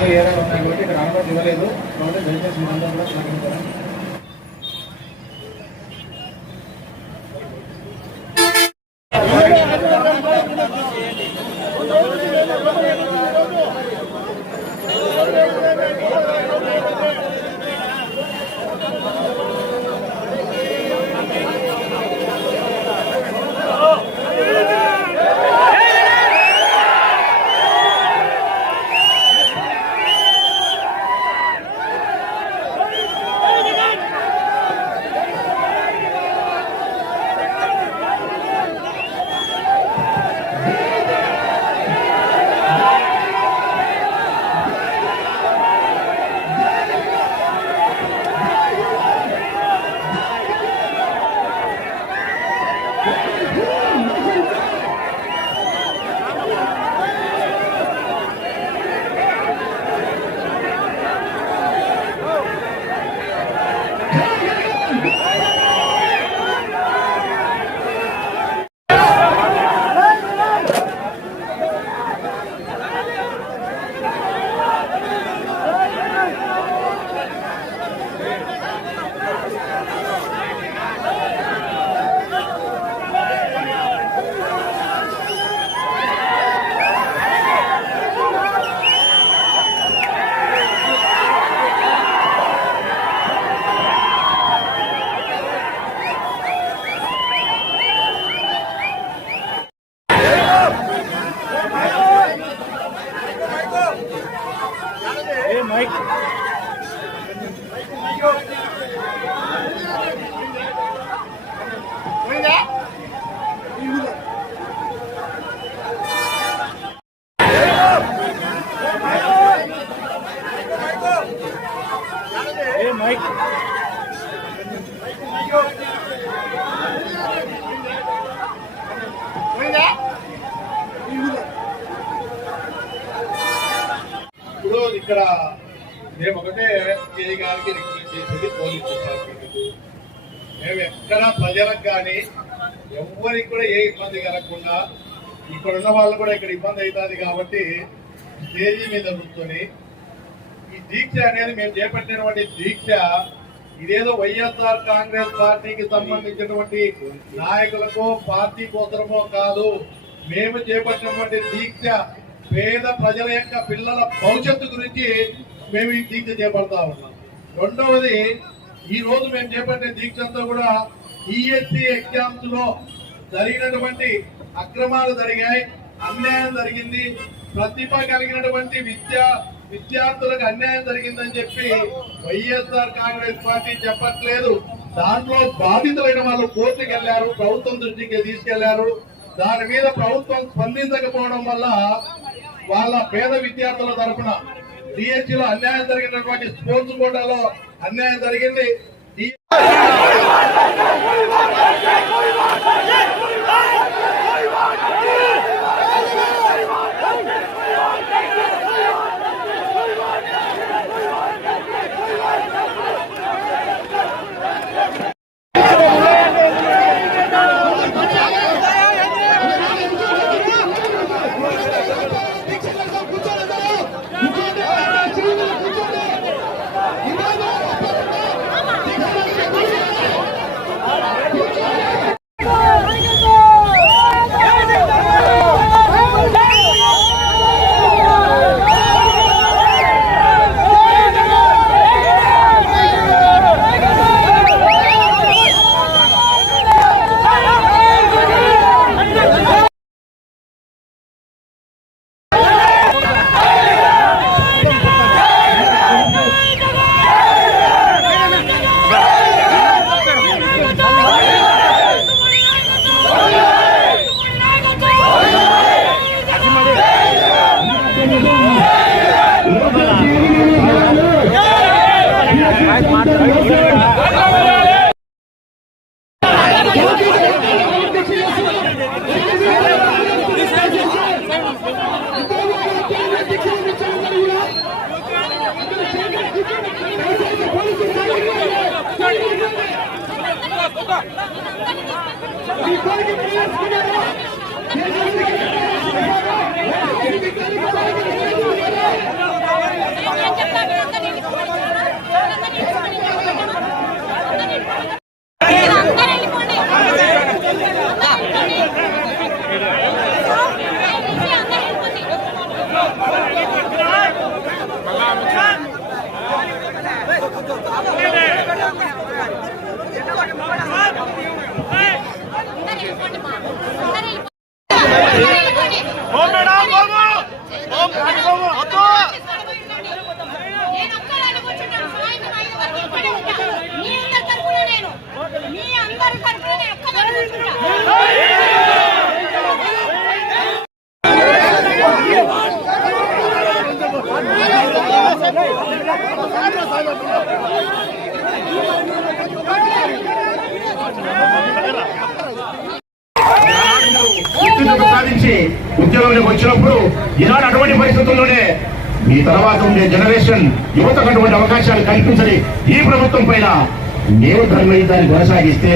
ఏరియాలో ఉన్నాయి కాబట్టి ఇక్కడ అనుమతి ఇవ్వలేదు. కాబట్టి దయచేసి మీరందరూ కూడా సహకరించారు. ఇప్పుడు ఇక్కడ మేము ఒకటే కేజీ గారికి రిక్వెస్ట్ చేసేది పోలీసు డిపార్ట్మెంట్, మేము ఎక్కడ ప్రజలకు కానీ ఎవరికి కూడా ఏ ఇబ్బంది కలగకుండా, ఇక్కడ ఉన్న వాళ్ళు కూడా ఇక్కడ ఇబ్బంది అవుతుంది కాబట్టి స్టేజీ మీద కూర్చొని ఈ దీక్ష అనేది మేము చేపట్టినటువంటి దీక్ష ఇదేదో వైఎస్ఆర్ కాంగ్రెస్ పార్టీకి సంబంధించినటువంటి నాయకులకు పార్టీ కోసమో కాదు. మేము చేపట్టినటువంటి దీక్ష పేద ప్రజల యొక్క పిల్లల భవిష్యత్తు గురించి మేము ఈ దీక్ష చేపడతా ఉన్నాం. రెండవది, ఈ రోజు మేము చేపట్టే దీక్ష అంతా కూడా ఈఎస్సీ ఎగ్జామ్స్ లో జరిగినటువంటి అక్రమాలు జరిగాయి, అన్యాయం జరిగింది, ప్రతిభ కలిగినటువంటి విద్యార్థులకు అన్యాయం జరిగిందని చెప్పి వైఎస్ఆర్ కాంగ్రెస్ పార్టీ చెప్పట్లేదు. దాంట్లో బాధితులైన వాళ్ళు కోర్టుకు వెళ్లారు, ప్రభుత్వం దృష్టికి తీసుకెళ్లారు. దాని మీద ప్రభుత్వం స్పందించకపోవడం వల్ల వాళ్ళ పేద విద్యార్థుల తరఫున డిఎస్సీలో అన్యాయం జరిగినటువంటి స్పోర్ట్స్ కోటాలో అన్యాయం జరిగింది. సాధించి ఉద్యోగంలోకి వచ్చినప్పుడు ఈనాడు అటువంటి పరిస్థితుల్లోనే మీ తర్వాత ఉండే జనరేషన్ యువతకు అటువంటి అవకాశాలు కల్పించని ఈ ప్రభుత్వం పైన నేను ధర్మయుద్ధాన్ని కొనసాగిస్తే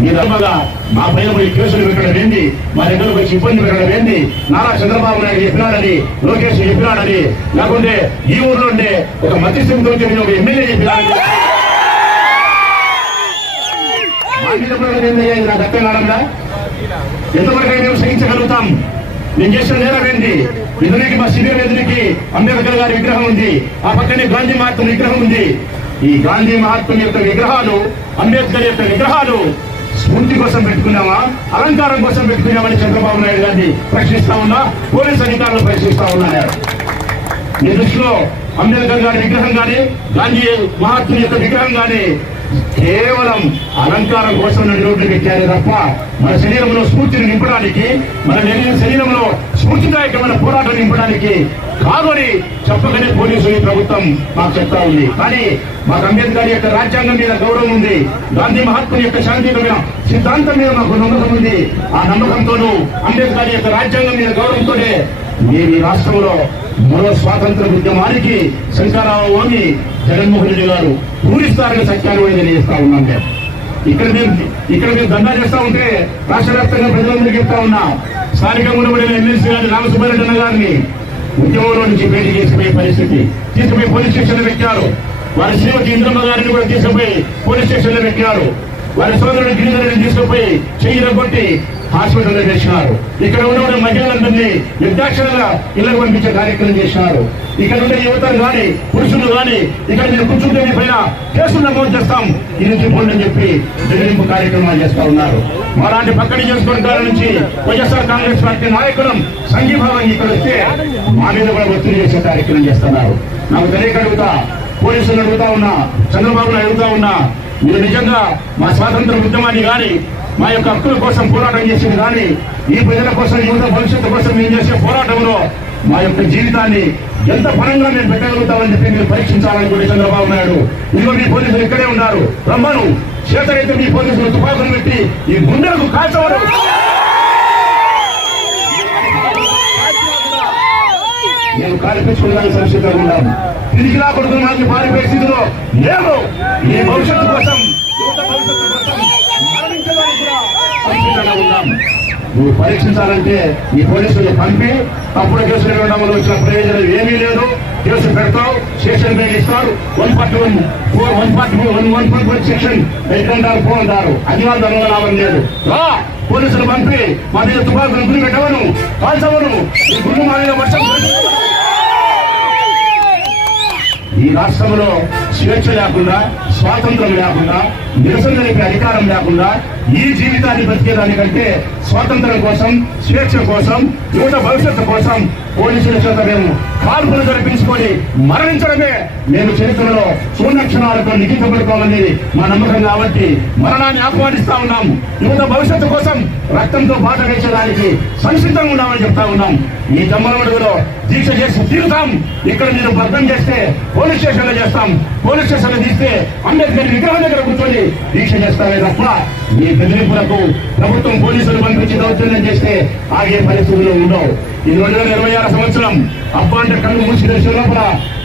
మీ ధర్మగా మా పైన పోయి కేసులు పెట్టడం ఏంది, మా దగ్గరకు వచ్చి ఇబ్బంది పెట్టడం ఏంది, నారా చంద్రబాబు నాయుడు చెప్పినాడని, లోకేష్ చెప్పినాడని, లేకుంటే ఈ ఊర్లో ఉండే ఒక మధ్యస్థితితో చెప్పిన ఒక ఎమ్మెల్యే చెప్పినాడని మా మీద ఏందయ్యా నాకు అర్థం కావడంలా? ఎంతవరకు మేము సహించగలుగుతాం? నేను చేసిన నేరం ఏంటి? ఎదురికి మా శిబిరం ఎదురికి అంబేద్కర్ గారి విగ్రహం ఉంది, ఆ పక్కనే గాంధీ మహాత్మ విగ్రహం ఉంది. ఈ గాంధీ మహాత్మ యొక్క విగ్రహాలు, అంబేద్కర్ యొక్క విగ్రహాలు స్ఫూర్తి కోసం పెట్టుకున్నామా, అలంకారం కోసం పెట్టుకున్నామని చంద్రబాబు నాయుడు గారిని ప్రశ్నిస్తా ఉన్నా, పోలీసు అధికారులు ప్రశ్నిస్తా ఉన్నారు. మీ దృష్టిలో అంబేద్కర్ గారి విగ్రహం కానీ, గాంధీ మహాత్మ యొక్క విగ్రహం కానీ కేవలం అలంకారం కోసం రోడ్లు పెట్టారే తప్ప మన శరీరంలో స్ఫూర్తిని నింపడానికి, మన శరీరంలో స్ఫూర్తిదాయకమైన పోరాటం నింపడానికి కాదని చెప్పగానే పోలీసులు ప్రభుత్వం మాకు చెప్తా ఉంది. కానీ మాకు అంబేద్కర్ యొక్క రాజ్యాంగం మీద గౌరవం ఉంది, గాంధీ మహాత్మ యొక్క శాంతియుతమైన సిద్ధాంతం మీద మాకు నమ్మకం ఉంది. ఆ నమ్మకంతోనూ అంబేద్కర్ యొక్క రాజ్యాంగం మీద గౌరవంతోనే మీరు ఈ రాష్ట్రంలో మరో స్వాతంత్ర ఉద్యమానికి శంకరరావు జగన్మోహన్ రెడ్డి గారు పూరిస్తారని సత్యాన్ని కూడా తెలియజేస్తా ఉన్నాం. ఇక్కడ మీరు దందా చేస్తా ఉంటే రాష్ట్ర వ్యాప్తంగా ప్రజలందరికీ చెప్తా ఉన్నా, స్థానికంగా ఉండబడిన ఎమ్మెల్సీ గారి రామసుబ్బారెడ్డి గారిని ఉద్యమంలో నుంచి బయటికి తీసుకుపోయే పరిస్థితి, తీసుకుపోయి పోలీస్ స్టేషన్ లో పెట్టారు. వారి శ్రీమతి ఇంద్రమ్మ గారిని కూడా తీసుకుపోయి పోలీస్ స్టేషన్ లో పెట్టారు. వారి సోదరుడు గిరిధరుని తీసుకుపోయి చెయ్యిలో కొట్టి హాస్పిటల్లో చేసినారు. ఇక్కడ ఉన్న మహిళలందరినీ నిర్దాక్షిణంగా ఇళ్లకు పంపించే కార్యక్రమం చేసినారు. ఇక్కడ ఉండే యువతను కానీ పురుషులు కానీ ఇక్కడ మీరు కూర్చుంటే మీ పైన కేసులు నమోదు చేస్తాం, ఇది చెప్పండి అని చెప్పి బెదిరింపు కార్యక్రమాలు చేస్తా ఉన్నారు. మాలాంటి పక్కడి చేసుకుంటాల నుంచి వైఎస్ఆర్ కాంగ్రెస్ పార్టీ నాయకులం సంఘీభావం ఇక్కడ వస్తే మా మీద కూడా ఒత్తిడి చేసే కార్యక్రమం చేస్తున్నారు. నాకు తెలియకడుగుతా, పోలీసులు అడుగుతా ఉన్నా, చంద్రబాబును అడుగుతా ఉన్నా, మీరు నిజంగా మా స్వాతంత్ర ఉద్యమాన్ని కానీ, మా యొక్క హక్కుల కోసం పోరాటం చేసింది కానీ, ఈ ప్రజల కోసం, యువత భవిష్యత్తు కోసం మేము చేసే పోరాటంలో మా యొక్క జీవితాన్ని ఎంత పరంగా మేము పెట్టగలుగుతామని చెప్పి మీరు పరీక్షించాలని కూడా చంద్రబాబు నాయుడు, ఇదిగో మీ పోలీసులు ఇక్కడే ఉన్నారు, రమ్మను చేతనైతే మీ పోలీసులు తుపాకులు పెట్టి ఈ గుండెలకు కాల్చవడం. నేను కాల్పించుకోవడానికి సురక్షితంగా ఉన్నాను. తిరిగి నా కొడుకు నాకు పారిపోయే స్థితిలో లేదు. ఈ భవిష్యత్తు కోసం, యువత భవిష్యత్తు కోసం మరణించడానికి కూడా పరిస్థితుల్లో ఉన్నాం. నువ్వు పరీక్షించాలంటే ఈ పోలీసులు పంపి తప్పుడు కేసులు ఇవ్వడం వల్ల వచ్చిన ప్రయోజనం ఏమీ లేదు. కేసు పెడతావు, స్టేషన్ బెయిల్ ఇస్తారు, 141 సెక్షన్ పెట్టంటారు, పోంటారు. అది వాళ్ళ లాభం లేదు. పోలీసులు పంపి మా మీద తుపాకులు గురి పెట్టవను, కాల్చవను, ఈ గుండు మా మీద వర్షం. ఈ రాష్ట్రంలో స్వేచ్ఛ లేకుండా, స్వాతంత్రం లేకుండా, నిరసన జరిపే అధికారం లేకుండా ఈ జీవితాన్ని బతికేదానికంటే స్వాతంత్రం కోసం, స్వేచ్ఛ కోసం, యువత భవిష్యత్తు కోసం పోలీసుల చేత మేము కాల్పులు జరిపించుకొని మరణించడమే మేము చరిత్రలో సువర్ణక్షణాలతో లిఖించబడుకోవాలనేది మా నమ్మకం. కాబట్టి మరణాన్ని ఆహ్వానిస్తా ఉన్నాం. యువత భవిష్యత్తు కోసం రక్తంతో బాట వేసేదానికి సంసిద్ధంగా ఉన్నామని చెప్తా ఉన్నాం. ఈ జమ్మలమడుగులో దీక్ష చేసి తీరుతాం. ఇక్కడ మీరు బద్దం చేస్తే పోలీస్ స్టేషన్ లో చేస్తాం, పోలీస్ స్టేషన్ లో తీస్తే అంబేద్కర్ విగ్రహం దగ్గర కూర్చొని దీక్ష చేస్తామే తప్ప ఈ బెదిరింపులకు ప్రభుత్వం పోలీసులు పంపించి దౌర్జన్యం చేస్తే ఆగే పరిస్థితుల్లో ఉండవు. ఇది 2026 సంవత్సరం. అబ్బా అంటే కళ్ళు మూసి తెరిచే లోపల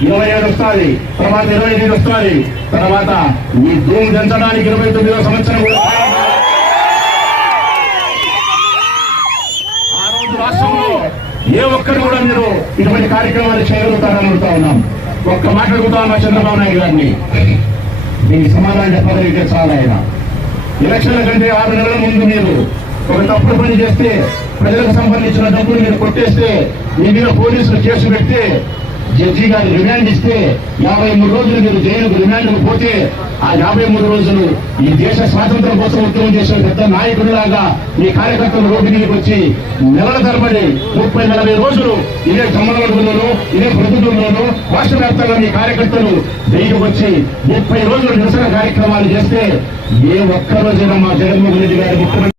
27 వస్తుంది, తర్వాత 25 వస్తుంది, తర్వాత ఈ ధూమ్ దించడానికి 29వ సంవత్సరం కూడా మీకు రాష్ట్రంలో ఏ ఒక్కరు కూడా మీరు ఇటువంటి కార్యక్రమాలు చేయగలుగుతారని అడుగుతా ఉన్నాం. ఒక్క మాట అడుగుతా ఉన్నా చంద్రబాబు నాయుడు గారిని, దీనికి సమాధానం చెప్పగలిగితే చాలా. ఆయన ఎలక్షన్ల కంటే 6 నెలల ముందు మీరు ఒక తప్పుడు పని చేస్తే, ప్రజలకు సంబంధించిన డబ్బులు మీరు కొట్టేస్తే, మీ మీద పోలీసులు కేసు పెడితే, జడ్జి గారు రిమాండ్ ఇస్తే 53 రోజులు మీరు జైలుకు రిమాండ్కు పోతే, ఆ 53 రోజులు ఈ దేశ స్వాతంత్రం కోసం ఉద్యమం చేసిన పెద్ద నాయకుడిలాగా మీ కార్యకర్తలు రోడ్డు మీదకి వచ్చి నెలల తరబడి 30-40 రోజులు ఇదే తమ్మలవడుగులోనూ ఇదే ప్రతిదూరులోనూ రాష్ట్ర వ్యాప్తంగా మీ కార్యకర్తలు జైలుకు వచ్చి 30 రోజులు నిరసన కార్యక్రమాలు చేస్తే, ఏ ఒక్క రోజైనా మా జగన్మోహన్ రెడ్డి గారి ముఖ్యమంత్రి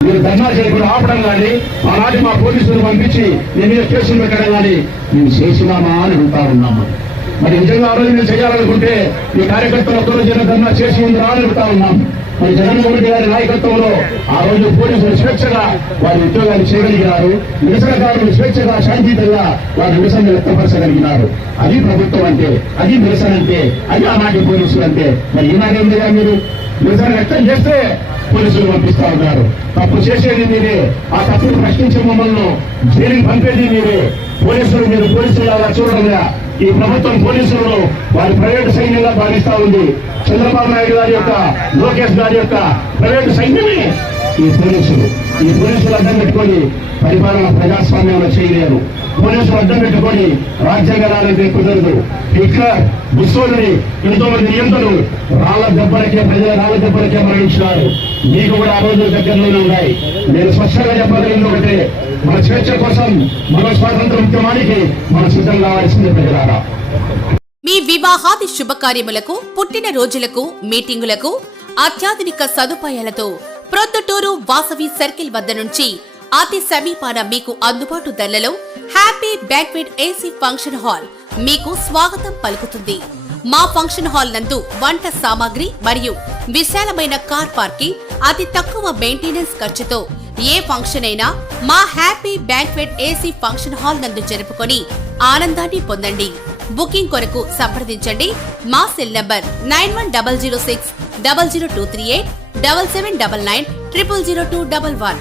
మీరు ధర్నా చేయకుండా ఆపడం కానీ, ఆనాటి మా పోలీసులు పంపించి మీ మీద కేసులు పెట్టడం కానీ మేము చేసినామా అని అడుగుతా ఉన్నాము. మరి నిజంగా ఆ రోజు మీరు చేయాలనుకుంటే మీ కార్యకర్తలు ఒక్కరోజైనా ధర్నా చేసి ఉందిరా అని అడుగుతా ఉన్నాం. మరి జగన్మోహన్ రెడ్డి గారి నాయకత్వంలో ఆ రోజు పోలీసులు స్వేచ్ఛగా వారి ఉద్యోగాలు చేయగలిగినారు. నిరసనకారులు స్వేచ్ఛగా శాంతియుతంగా వారి నిరసన వ్యక్తపరచగలిగినారు. అది ప్రభుత్వం అంటే, అది నిరసన అంటే, అది ఆనాటి పోలీసులు అంటే. మరి ఈనాడేం లేదా, మీరు నిరసన వ్యక్తం చేస్తే పోలీసులు పంపిస్తా ఉన్నారు. తప్పు చేసేది మీరే, ఆ తప్పును ప్రశ్నించే మమ్మల్ని జైలుకి పంపేది మీరే. మీరు పోలీసులు చూడడంగా ఈ ప్రభుత్వం పోలీసులను వారి ప్రైవేటు సైన్యంగా భావిస్తా ఉంది. చంద్రబాబు నాయుడు గారి యొక్క, లోకేష్ గారి యొక్క ప్రైవేటు సైన్యమే ఈ పోలీసులు అడ్డం పెట్టుకొని పరిపాలన ప్రజాస్వామ్యంలో చేయలేరు. పోలీసులు అడ్డం పెట్టుకొని రాజ్యాంగాలంటే కుదరదు. హిట్లర్, ముస్సోలిని, ఎంతో మంది నియంత్రణలు ప్రజల రాళ్ల దెబ్బలకే మరణించినారు. మీకు కూడా ఆ రోజులు దగ్గరలోనే ఉన్నాయి. నేను స్పష్టంగా చెప్పగలిగింది ఒకటే, మన స్వేచ్ఛ కోసం, మన స్వాతంత్ర ఉద్యమానికి మనం సిద్ధం కావాల్సింది ప్రజలారా. మీ వివాహాది శుభకార్యములకు, పుట్టిన రోజులకు, మీటింగులకు అత్యాధునిక సదుపాయాలతో ప్రొద్దుటూరు వాసవి సర్కిల్ వద్ద నుంచి అతి సమీపాన మీకు అందుబాటు ధరలలో happy banquet AC function hall మీకు స్వాగతం పలుకుతుంది. మా ఫంక్షన్ హాల్ నందు వంట సామాగ్రి మరియు విశాలమైన కార్ పార్కింగ్, అతి తక్కువ మెయింటెనెన్స్ ఖర్చుతో ఏ ఫంక్షన్ అయినా మా happy banquet AC function hall నందు జరుపుకొని ఆనందాన్ని పొందండి. బుకింగ్ కొరకు సంప్రదించండి. మా సెల్ నంబర్ 9100600238 7799 000211.